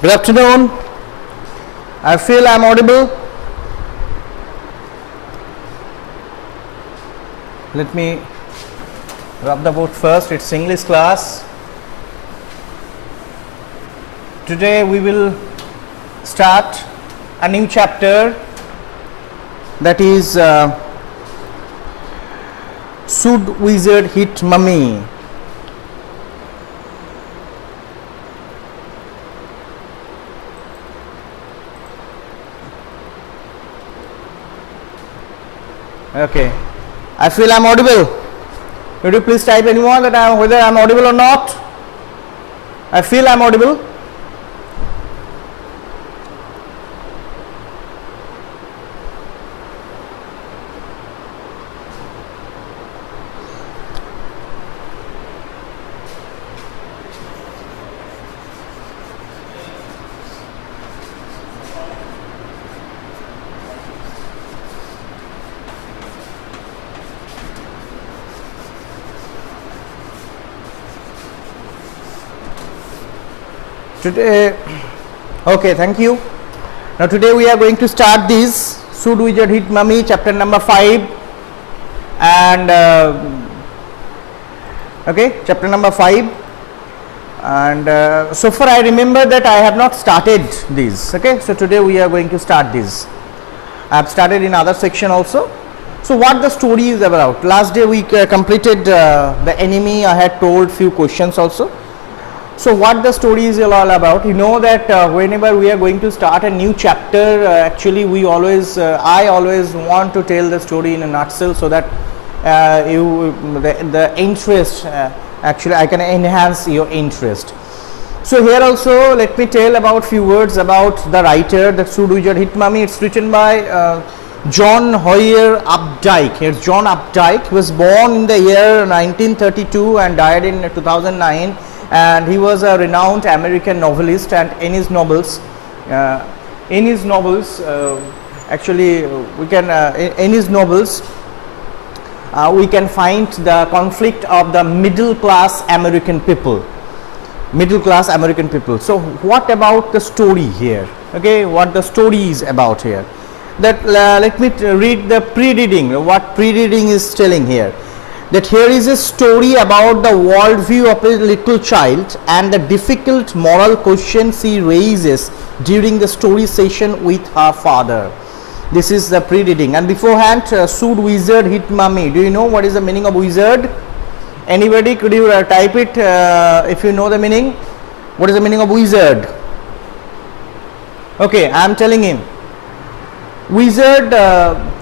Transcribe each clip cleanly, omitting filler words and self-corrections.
Good afternoon. I feel I am audible. Let me rub the board first. It's English class. Today we will start a new chapter, that is Should Wizard Hit Mummy? Okay, I feel I am audible. Could you please type anyone that whether I am audible or not? I feel I am audible. Today, okay, thank you. Now today we are going to start this Should Wizard Hit Mummy, chapter number 5, and okay, chapter number 5, and so far I remember that I have not started this. Okay, so today we are going to start this. I have started in other section also. So what the story is about? Last day we completed the enemy. I had told few questions also. So what the story is all about? You know that whenever we are going to start a new chapter, actually we always, I always want to tell the story in a nutshell, so that the interest, actually I can enhance your interest. So here also let me tell about few words about the writer, the Should Wizard Hit Mummy. It's written by John Hoyer Updike. Here's John Updike. He was born in the year 1932 and died in 2009. And he was a renowned American novelist, and in his novels, actually we can in his novels we can find the conflict of the middle class American people. So what about the story here? Okay, what the story is about here? That let me read the pre-reading. What pre-reading is telling here? That here is a story about the worldview of a little child and the difficult moral questions she raises during the story session with her father. This is the pre-reading. And beforehand, Should Wizard Hit Mummy? Do you know what is the meaning of wizard? Anybody? Could you type it if you know the meaning? What is the meaning of wizard? Okay, I am telling him. Wizard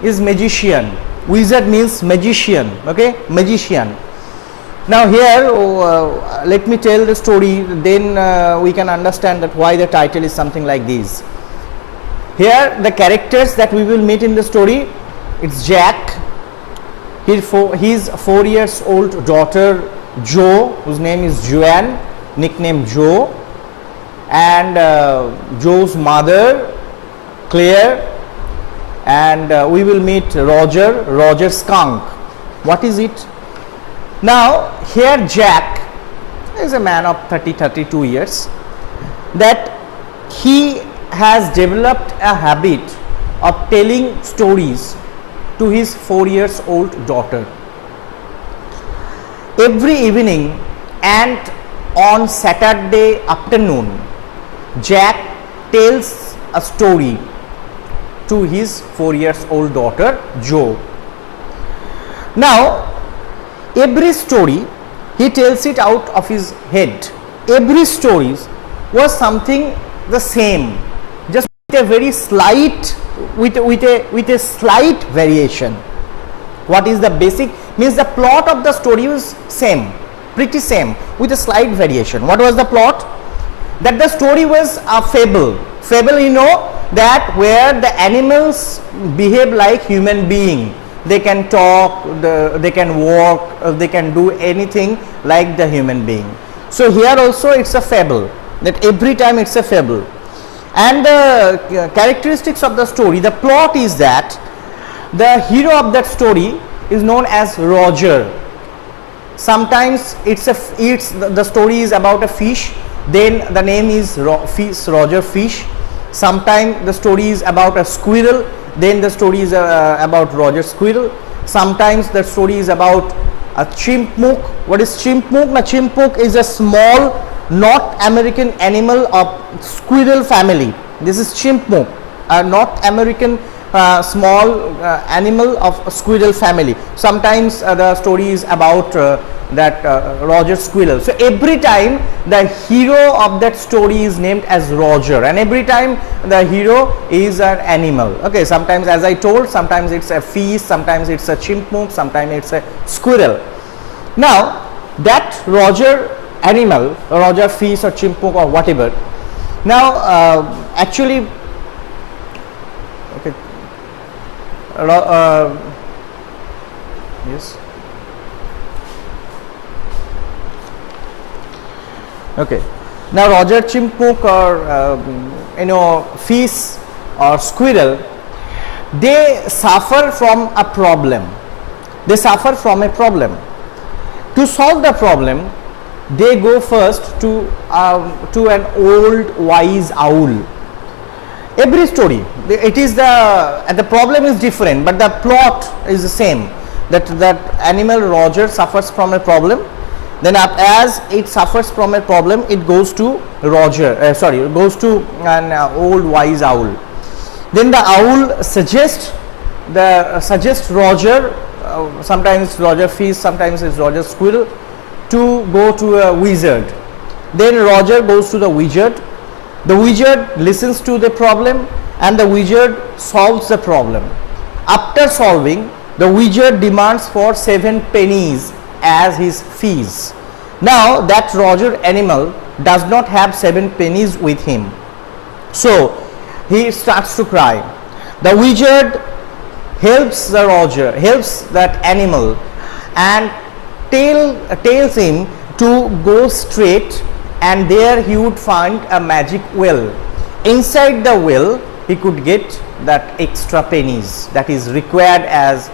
is magician. Wizard means magician. Okay, magician. Now here let me tell the story, then we can understand that why the title is something like this. Here the characters that we will meet in the story, it's Jack, his 4 years old daughter Jo, whose name is Joanne, nickname Jo, and Jo's mother Claire, and we will meet Roger Skunk. What is it? Now here Jack is a man of 32 years, that he has developed a habit of telling stories to his 4 years old daughter every evening, and on Saturday afternoon Jack tells a story to his 4 years old daughter Jo. Now every story he tells it out of his head. Every story was something the same, just with a very slight, with a slight variation. What is the basic? Means the plot of the story was same, pretty same, with a slight variation. What was the plot? That the story was a fable. Fable, you know, that where the animals behave like human being. They can talk, they can walk, they can do anything like the human being. So here also it's a fable, that every time it's a fable. And the characteristics of the story, the plot is that the hero of that story is known as Roger. Sometimes the story is about a fish, then the name is Roger Fish. Sometimes the story is about a squirrel, then the story is about Roger Squirrel. Sometimes the story is about a chipmunk. What is chipmunk? A chipmunk is a small North American animal of squirrel family. This is chipmunk, a North American small animal of squirrel family. Sometimes the story is about that Roger Squirrel. So every time the hero of that story is named as Roger, and every time the hero is an animal. Okay, sometimes, as I told, sometimes it's a fish, sometimes it's a chipmunk, sometimes it's a squirrel. Now that Roger animal, Roger fish or chipmunk or whatever, now actually, okay, yes, okay. Now Roger chipmunk or fish or squirrel, they suffer from a problem. They suffer from a problem. To solve the problem, they go first to an old wise owl. Every story, it is the problem is different, but the plot is the same. That animal Roger suffers from a problem. Then as it suffers from a problem, it goes to it goes to an old wise owl. Then the owl suggests Roger, sometimes it's Roger fish, sometimes it's Roger squirrel, to go to a wizard. Then Roger goes to the wizard. The wizard listens to the problem and the wizard solves the problem. After solving, the wizard demands for 7 pennies as his fees. Now that Roger animal does not have 7 pennies with him, so he starts to cry. The wizard helps that animal, and tells him to go straight, and there he would find a magic well. Inside the well he could get that extra pennies that is required as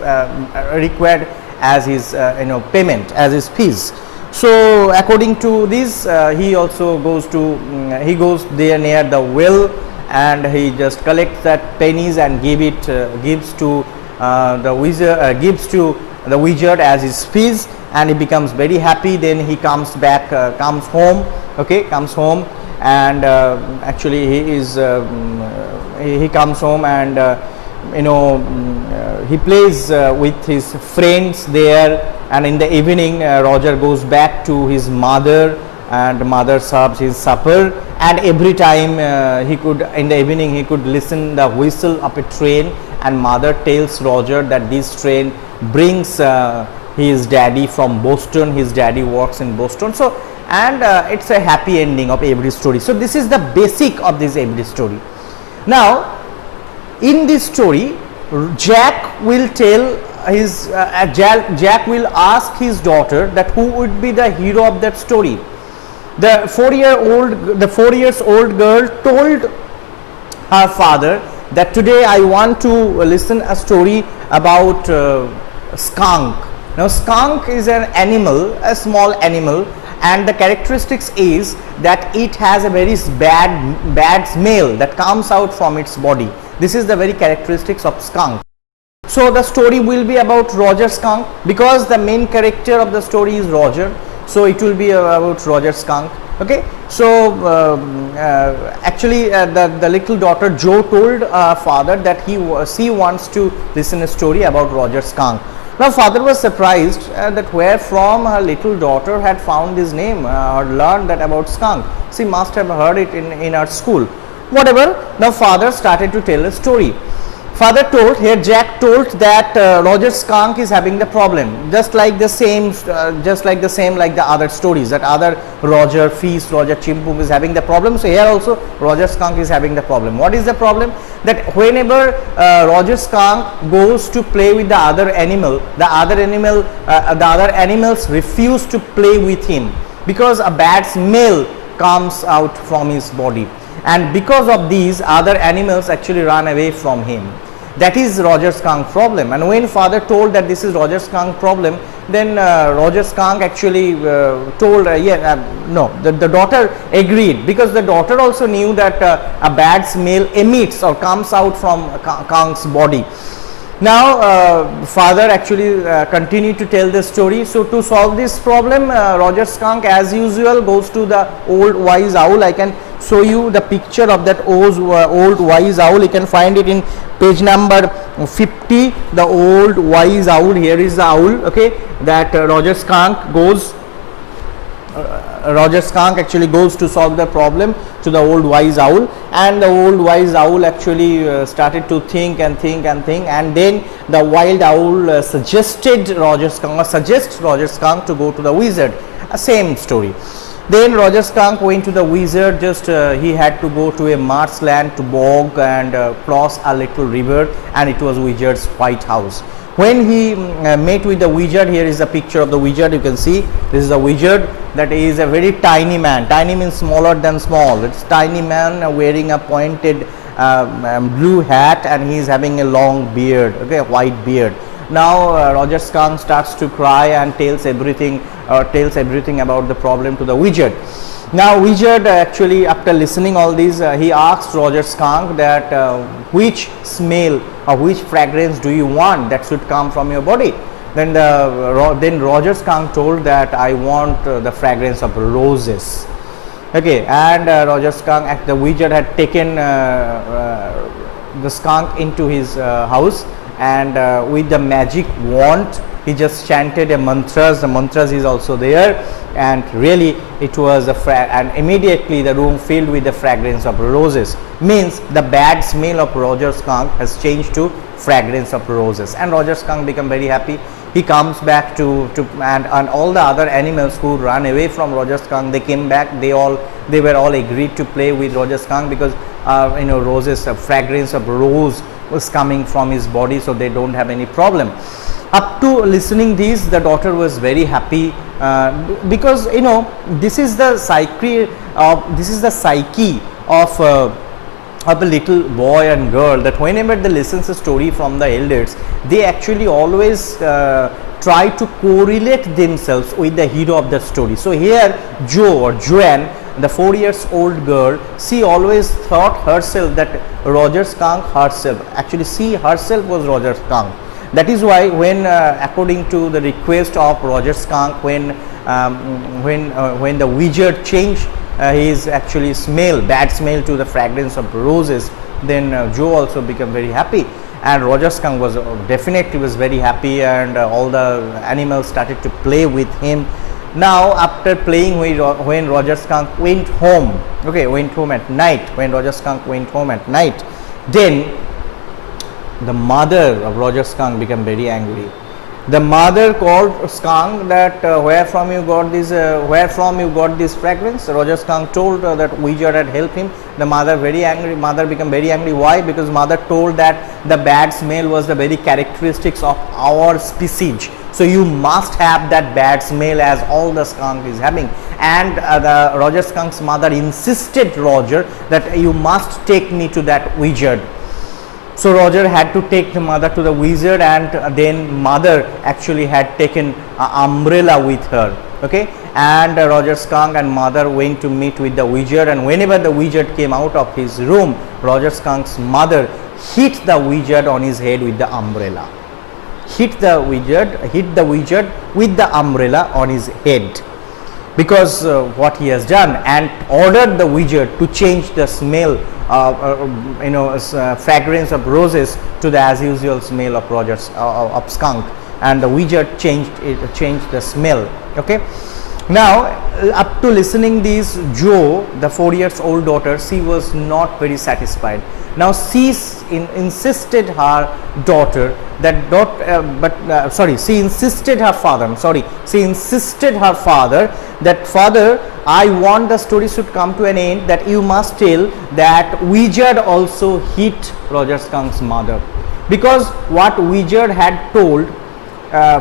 his payment, as his fees. So according to this, he also goes there near the well, and he just collects that pennies and gives to the wizard as his fees, and he becomes very happy. Then he comes home, and actually he comes home, and he plays with his friends there. And in the evening, Roger goes back to his mother, and mother serves his supper. And every time in the evening he could listen the whistle of a train, and mother tells Roger that this train brings his daddy from Boston. His daddy works in Boston. So, and it's a happy ending of every story. So this is the basic of this every story. Now in this story, Jack will tell his Jack will ask his daughter that who would be the hero of that story. The 4 years old girl told her father that today I want to listen a story about skunk. Now skunk is an animal, a small animal, and the characteristics is that it has a very bad smell that comes out from its body. This is the very characteristics of skunk. So the story will be about Roger skunk, because the main character of the story is Roger. So it will be about Roger skunk. Okay. So actually the little daughter Jo told father that she wants to listen a story about Roger skunk. Now father was surprised that where from her little daughter had found this name or learned that about skunk. She must have heard it in her school. Whatever. Now father started to tell a story. Father told, here Jack told that Roger skunk is having the problem, just like the same like the other stories, that other Roger fish, Roger chipmunk is having the problem. So here also Roger skunk is having the problem. What is the problem? That whenever Roger skunk goes to play with the other animals refuse to play with him, because a bad smell comes out from his body, and because of these other animals actually run away from him. That is Roger skunk problem. And when father told that this is Roger skunk problem, then Roger Skunk actually told no, the daughter agreed, because the daughter also knew that a bad smell emits or comes out from Skunk's body. Now father actually continued to tell the story. So to solve this problem, Roger Skunk as usual goes to the old wise owl. I can show you the picture of that old wise owl. You can find it in page number 50, the old wise owl. Here is the owl, okay, that Roger Skunk goes. Roger Skunk actually goes to solve the problem to the old wise owl, and the old wise owl actually started to think and think and think, and then the wild owl suggested Roger Skunk to go to the wizard. Same story. Then Roger Skunk went to the wizard. Just he had to go to a marshland, to bog and cross a little river, and it was wizard's white house. When he met with the wizard, here is a picture of the wizard. You can see this is a wizard, that is a very tiny man. Tiny means smaller than small. It's tiny man wearing a pointed blue hat, and he is having a long beard, okay, a white beard. Now Roger Skunk starts to cry and tells everything about the problem to the wizard. Now wizard actually, after listening all these, he asked Roger Skunk that which smell or which fragrance do you want that should come from your body. Then Roger Skunk told that I want the fragrance of roses. Okay, and Roger Skunk, the wizard had taken the skunk into his house, and with the magic wand he just chanted a mantras. The mantras is also there, and really it was and immediately the room filled with the fragrance of roses. Means the bad smell of Roger Skunk has changed to fragrance of roses, and Roger Skunk become very happy. He comes back and all the other animals who ran away from Roger Skunk, they came back. They were all agreed to play with Roger Skunk, because roses, fragrance of rose was coming from his body, so they don't have any problem. Up to listening these, the daughter was very happy, because this is the psyche of a little boy and girl, that whenever they listen a story from the elders, they actually always try to correlate themselves with the hero of the story. So here Jo or Joanne, the 4 years old girl, she always thought herself that Roger Skunk herself, actually she herself was Roger Skunk. That is why when according to the request of Roger Skunk, when the wizard changed his actually bad smell to the fragrance of roses, then Joe also became very happy, and Roger Skunk was definitely very happy, and all the animals started to play with him. Now after playing, when Roger Skunk went home, at night, when Roger Skunk went home at night, then the mother of Roger Skunk became very angry. The mother called Skunk that where from you got this fragrance. Roger Skunk told that wizard had helped him. The mother became very angry. Why? Because mother told that the bad smell was the very characteristics of our species. So you must have that bad smell as all the skunk is having. And the Roger Skunk's mother insisted Roger that you must take me to that wizard. So Roger had to take the mother to the wizard, and then mother actually had taken an umbrella with her. Okay, and Roger Skunk and mother went to meet with the wizard, and whenever the wizard came out of his room, Roger Skunk's mother hit the wizard on his head with the umbrella. Hit the wizard with the umbrella on his head, because what he has done, and ordered the wizard to change the smell fragrance of roses to the as usual smell of of skunk, and the wizard changed the smell. Okay, now up to listening these, Jo, the 4 years old daughter, she was not very satisfied. Now she insisted her daughter that she insisted her father that, father, I want the story should come to an end, that you must tell that wizard also hit Roger Skunk's mother, because what wizard had told,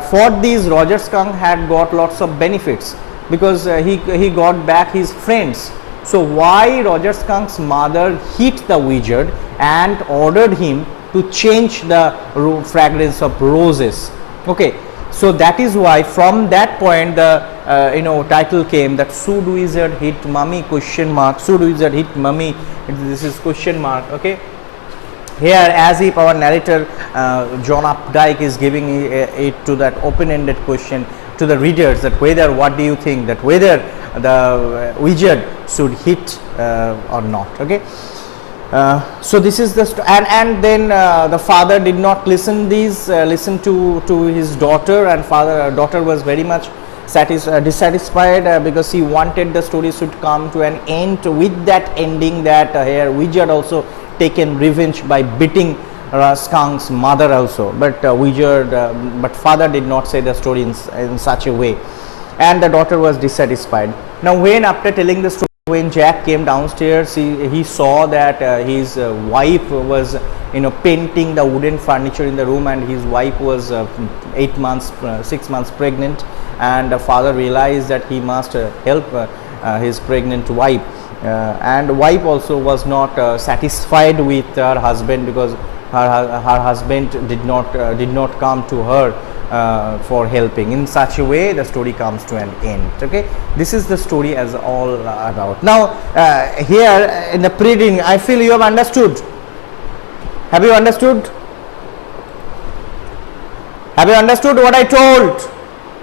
for these Roger Skunk had got lots of benefits, because he got back his friends. So why Roger Skunk's mother hit the wizard and ordered him to change the fragrance of roses? Okay, So that is why from that point the title came, that Should Wizard hit mummy, question mark, should wizard hit mummy, this is question mark. Okay, here as if our narrator John Updike is giving it to that open-ended question to the readers, that whether, what do you think, that whether the wizard should hit or not. Okay, so this is the and then the father did not listen to his daughter, and daughter was very much dissatisfied because he wanted the story should come to an end with that ending, that here wizard also taken revenge by beating skunk's mother also, but but father did not say the story in such a way, and the daughter was dissatisfied. Now when after telling the story, when Jack came downstairs, he saw that his wife was painting the wooden furniture in the room, and his wife was 6 months pregnant, and the father realized that he must help his pregnant wife, and wife also was not satisfied with her husband, because her husband did not come to her for helping. In such a way the story comes to an end. Okay, this is the story as all about. Now here in the pre-reading, I feel you have understood. Have you understood? Have you understood what I told?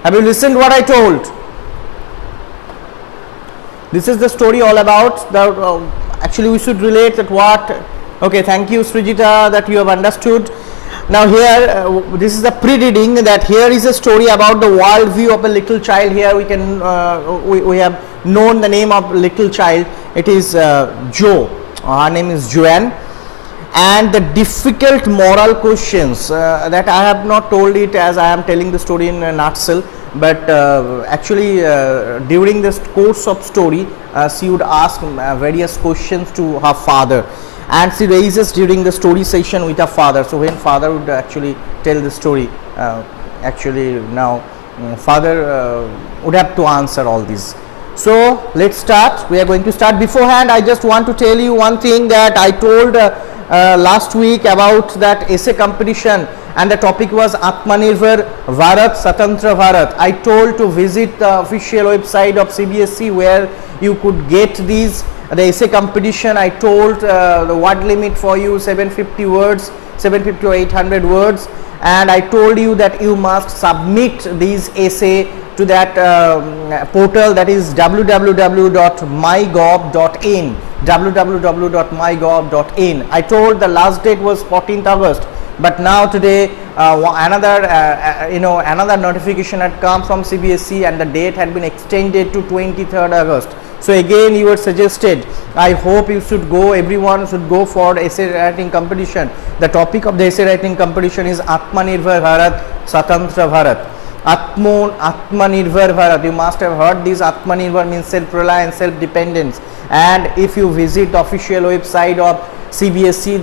Have you listened what I told? This is the story all about. The actually we should relate that what. Okay, thank you Srijita, that you have understood. Now here this is the pre-reading, that here is a story about the world view of a little child. Here we can we have known the name of little child. It is Jo. Her name is Joanne, and the difficult moral questions that I have not told it as I am telling the story in a nutshell, but actually during this course of story she would ask various questions to her father, and she raises during the story session with her father. So when father would actually tell the story, actually now father would have to answer all these. So let's start. We are going to start. Beforehand, I just want to tell you one thing that I told last week about that essay competition, and the topic was Atmanirbhar Bharat, Swatantra Bharat. I told to visit the official website of CBSE where you could get these. The essay competition, I told the word limit for you 750 words, 750 or 800 words, and I told you that you must submit these essay to that portal, that is www.mygov.in, www.mygov.in. I told the last date was 14th August, but now today another notification had come from CBSE, and the date had been extended to 23rd August. So again you were suggested, I hope you should go, everyone should go for essay writing competition. The topic of the essay writing competition is Atmanirbhar Bharat, Swatantra Bharat. Atmanirbhar Bharat, you must have heard this. Atmanirbhar means self-reliance, self-dependence, and if you visit the official website of CBSE,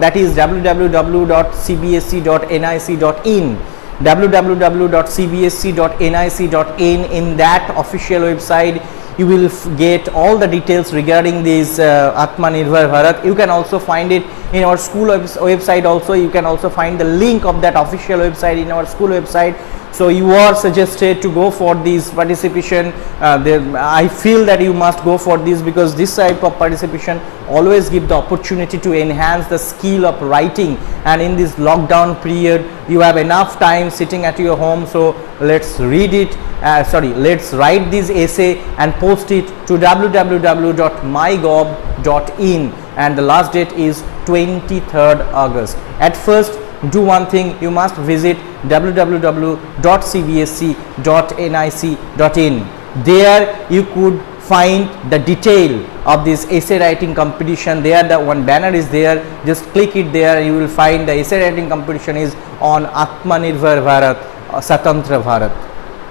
that is www.cbse.nic.in, www.cbse.nic.in, in that official website you will get all the details regarding this Atmanirbhar Bharat. You can also find it in our school website also. You can also find the link of that official website in our school website. So you are suggested to go for this participation. I feel that you must go for this, because this type of participation always give the opportunity to enhance the skill of writing, and in this lockdown period you have enough time sitting at your home. So let's read it, let's write this essay and post it to www.mygov.in, and the last date is 23rd August. At first, do one thing, you must visit www.cbse.nic.in. there you could find the detail of this essay writing competition. There the one banner is there, just click it there, you will find the essay writing competition is on Atmanirbhar Bharat, Swatantra Bharat.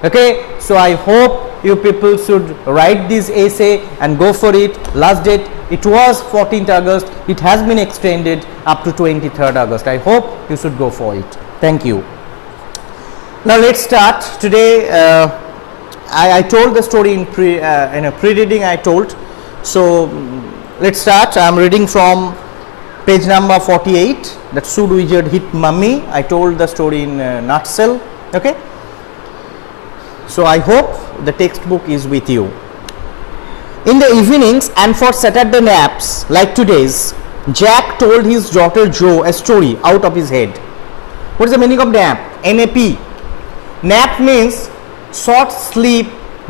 Okay, so I hope you people should write this essay and go for it. Last date, it was 14th August, it has been extended up to 23rd August. I hope you should go for it. Thank you. Now let's start. Today I told the story in a pre-reading I told. So let's start. I am reading from page number 48, that Should Wizard Hit Mummy. I told the story in a nutshell. Okay. So I hope the textbook is with you. In the evenings and for Saturday naps like today's, Jack told his daughter Jo a story out of his head. What is the meaning of nap? NAP. Nap means short sleep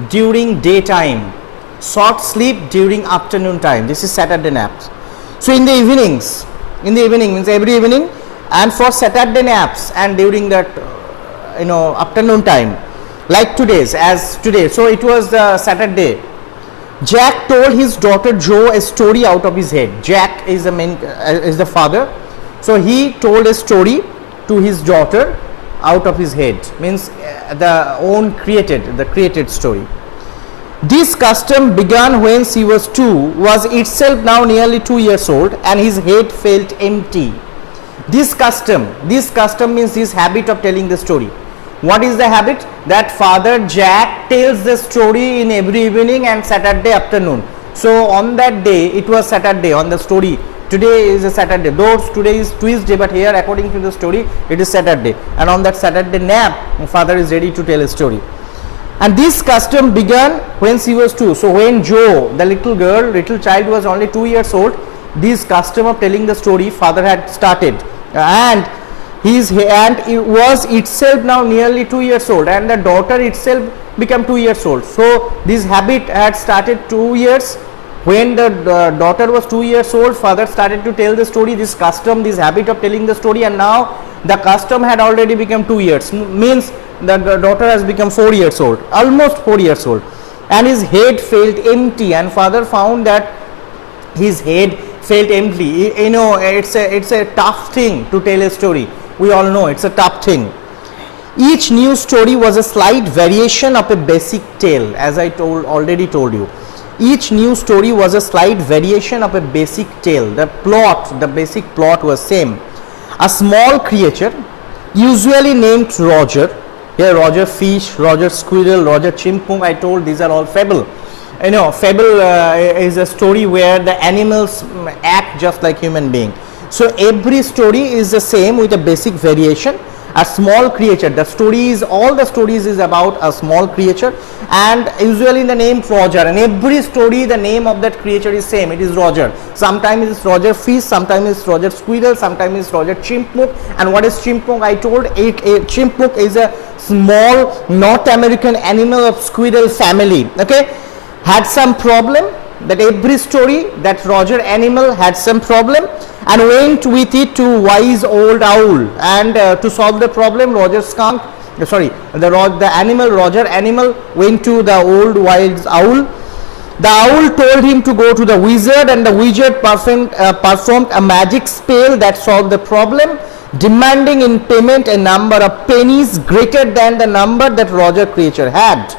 during daytime, short sleep during afternoon time. This is Saturday naps. So in the evening means every evening, and for Saturday naps and during that afternoon time, like today's, as today. So it was the Saturday. Jack told his daughter Jo a story out of his head. Jack is the father, so he told a story to his daughter out of his head, means the created story. This custom began when she was 2, was itself now nearly 2 years old, and his head felt empty. This custom means this habit of telling the story. What is the habit? That Father Jack tells the story in every evening and Saturday afternoon. So on that day, it was Saturday on the story. Today is a Saturday, though today is Tuesday, but here according to the story it is Saturday, and on that Saturday nap father is ready to tell a story. And this custom began when she was 2. So when Jo, the little child was only 2 years old, this custom of telling the story father had started, and it was itself now nearly 2 years old, and the daughter itself became 2 years old. So this habit had started 2 years. When the daughter was 2 years old, father started to tell the story, this custom, this habit of telling the story, and now the custom had already become 2 years, means the daughter has become 4 years old, almost 4 years old, and his head felt empty, and father found that his head felt empty. It's a tough thing to tell a story. We all know it's a tough thing. Each new story was a slight variation of a basic tale, as I already told you. Each new story was a slight variation of a basic tale. The basic plot was same. A small creature, usually named Roger. Here Roger fish, Roger squirrel, Roger chipmunk. I told these are all fable. Fable is a story where the animals act just like human being. So every story is the same with a basic variation. A small creature. All the stories is about a small creature, and usually the name Roger, and every story the name of that creature is same. It is Roger. Sometimes it's Roger fish, sometimes it's Roger squirrel, sometimes it's Roger chipmunk. And what is chipmunk? I told chipmunk is a small North American animal of squirrel family. Okay, had some problem. That every story that Roger animal had some problem, and went with it to wise old owl, and to solve the problem Roger animal went to the old wise owl. The owl told him to go to the wizard, and the wizard performed a magic spell that solved the problem, demanding in payment a number of pennies greater than the number that Roger creature had.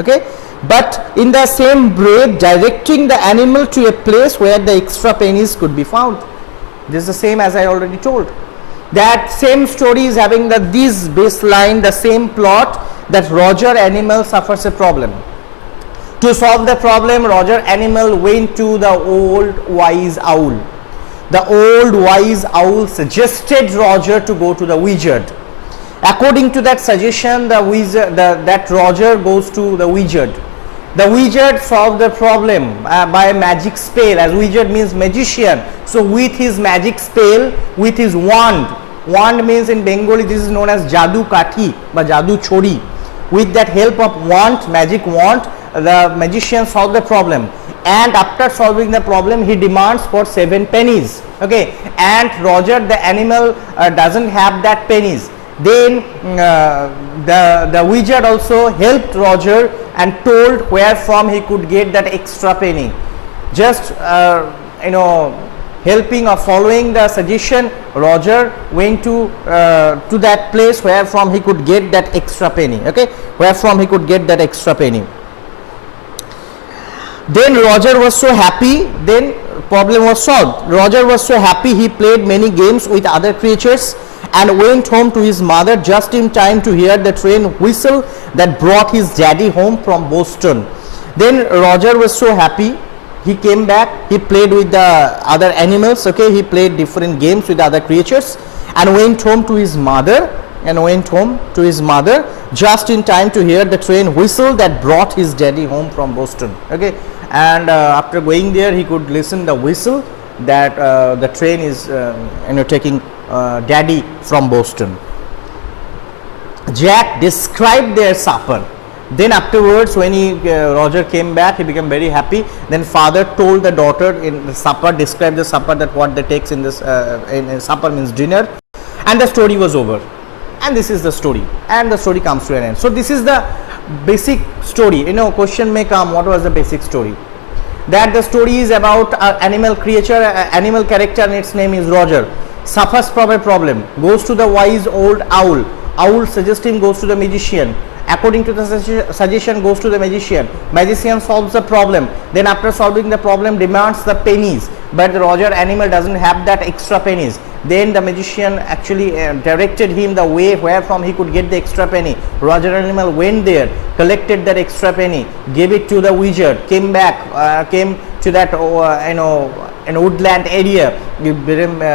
Okay, but in the same breath directing the animal to a place where the extra pennies could be found. This is the same as I already told. That same story is having this baseline, the same plot, that Roger animal suffers a problem. To solve the problem, Roger animal went to the old wise owl. The old wise owl suggested Roger to go to the wizard. According to that suggestion, that Roger goes to the wizard. The wizard solved the problem by a magic spell, as wizard means magician. So with his magic spell, with his wand means in Bengali this is known as jadu kathi or jadu chori. With that help of wand, magic wand, the magician solved the problem, and after solving the problem he demands for 7 pennies. Okay, and Roger the animal doesn't have that pennies. Then the wizard also helped Roger and told where from he could get that extra penny. Just helping or following the suggestion, Roger went to that place where from he could get that extra penny. Okay, where from he could get that extra penny. Then Roger was so happy. Then problem was solved. Roger was so happy he played many games with other creatures and went home to his mother just in time to hear the train whistle that brought his daddy home from Boston. Then Roger was so happy, he came back, he played with the other animals. Okay, he played different games with other creatures and went home to his mother and went home to his mother just in time to hear the train whistle that brought his daddy home from Boston. Okay, and after going there, he could listen the whistle that the train is taking daddy from Boston. Jack described their supper. Then afterwards, when Roger came back, he became very happy. Then father told the daughter in the supper, described the supper, that what they takes in this in supper means dinner, and the story was over. And this is the story, and the story comes to an end. So this is the basic story. Question may come, what was the basic story? That the story is about an animal creature, animal character, and its name is Roger. Suffers from a problem, goes to the wise old owl. Owl suggesting goes to the magician. According to the suggestion, goes to the magician. Magician solves the problem. Then after solving the problem, demands the pennies. But the Roger animal doesn't have that extra pennies. Then the magician actually directed him the way where from he could get the extra penny. Roger animal went there, collected that extra penny, gave it to the wizard, came back, came to that an woodland area,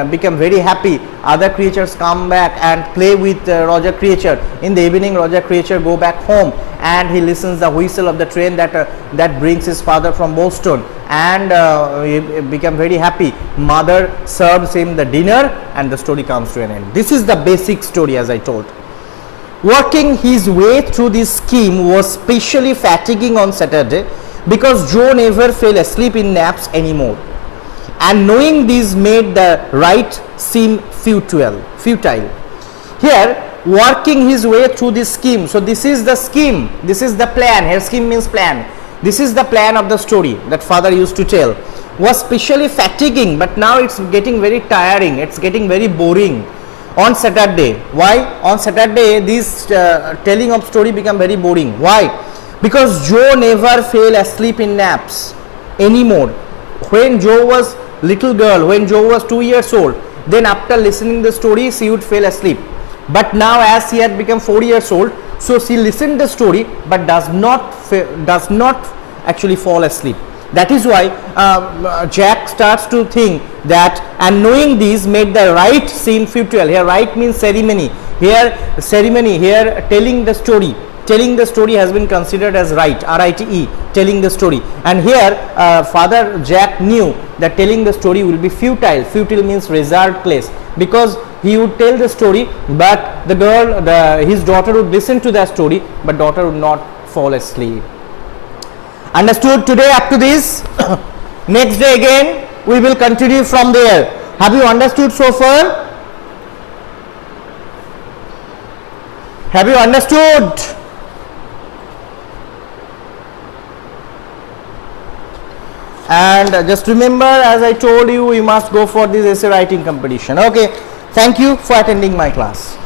become very happy. Other creatures come back and play with Roger creature. In the evening, Roger creature go back home, and he listens the whistle of the train that brings his father from Boston, and he become very happy. Mother serves him the dinner, and the story comes to an end. This is the basic story, as I told. Working his way through this scheme was specially fatiguing on Saturday, because Joe never fell asleep in naps anymore, and knowing this made the rite seem futile. Here, working his way through this scheme. So this is the scheme, this is the plan. Here scheme means plan. This is the plan of the story that father used to tell. Was specially fatiguing, but now it's getting very tiring, it's getting very boring on Saturday. Why? On Saturday, this telling of story become very boring. Why? Because Joe never fell asleep in naps anymore. When Joe was little girl, when Joe was 2 years old, then after listening the story, she would fall asleep. But now as she had become 4 years old, so she listened the story but does not actually fall asleep. That is why Jack starts to think that, and knowing this made the rite seem futile. Here rite means ceremony. Here ceremony, here telling the story. Telling the story has been considered as rite, R-I-T-E, telling the story. And here Father Jack knew that telling the story will be futile. Futile means reserved place, because he would tell the story, but the girl, his daughter would listen to that story, but daughter would not fall asleep. Understood today up to this? Next day again we will continue from there. Have you understood so far? Have you understood? And just remember, as I told you, you must go for this essay writing competition. Okay, thank you for attending my class.